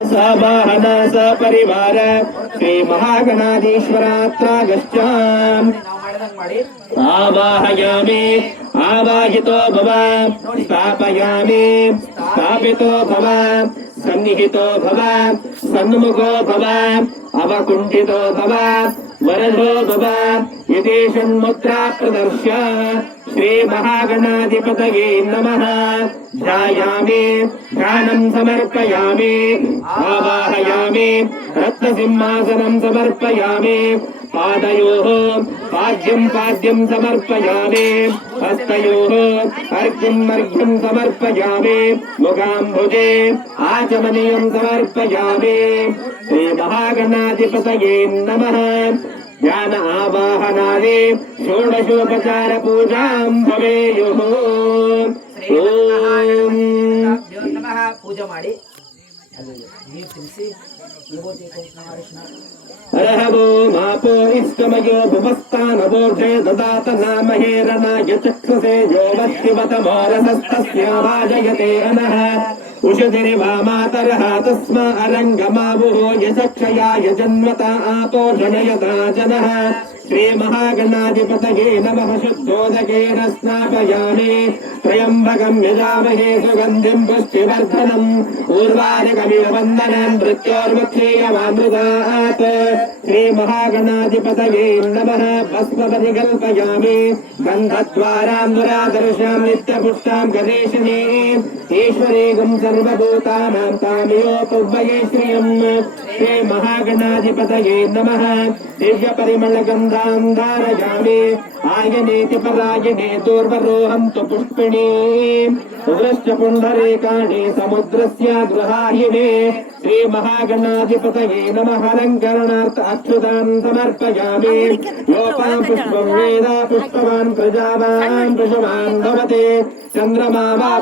सवाहन सपरिवार श्री महागणाधीश्वरात्रागश्च आवाहयामि आवाहितो भव स्थापयामि स्थापितो भव सन्निहितो भव सन्मुखो भव अवकुण्ठितो भव वरदो भव यदेशन्मुद्रा प्रदर्श्य श्री महागणाधिपतये नमः। ध्यायामि ध्यानं समर्पयामि आवाहयामि रत्नसिंहासनं समर्पयामि पादयोः पाद्यं समर्पयामि हस्तयोः अर्घ्यं समर्पयामि मुखाम्बुजे आचमनीयं समर्पयामि। श्री महागणाधिपतये नमः। ध्यान आवाहनादि षोडशोपचार पूजां भवेयुः। ओम नमः पूजा ಮಾಡಿ ನೀರು ತಿಳಿಸಿ ವಿಭೂತಿ ಕುಂಕುಮ अरहवो मापो इष्टमयो भुवस्तानवोढे ददात नामहेरणाय चक्षुषे यो वत्तिवतमोरसस्तस्य वाजयते अनः उषतिरिवामातरः तस्मा अरङ्गमावुः यशक्षयाय जन्मता आपो जनयता जनः। श्री महागणाधिपतये नमः। शुद्धोदकेन स्नापयामि त्र्यम्बकं यजामहे सुगन्धिं पुष्टिवर्धनम् ऊर्वारुकमिव वन्दनं मृत्योर्मुक्षीयमामृतात्। श्री महागणाधिपतये नमः। भस्मपरिकल्पयामि गन्धद्वारां दुरादर्शां नित्यपुष्टां गणेशने ईश्वरेगं सर्वभूतानां तामयोपवये श्रियम्। श्री महागणाधिपतये नमः। दिव्यपरिमलगन्धां धारयामि आयनेति परायणे दूर्वरोहन्तु पुष्पिणीं वृष्टपुण्डरीकाणि समुद्रस्य गृहायिने। श्री महागणाधिपतये नमः। अलङ्करणार्थ अक्षतान् समर्पयामि योपां पुष्पं वेद पुष्पवान् प्रजावान् पशुवान् भवते चन्द्रमा वा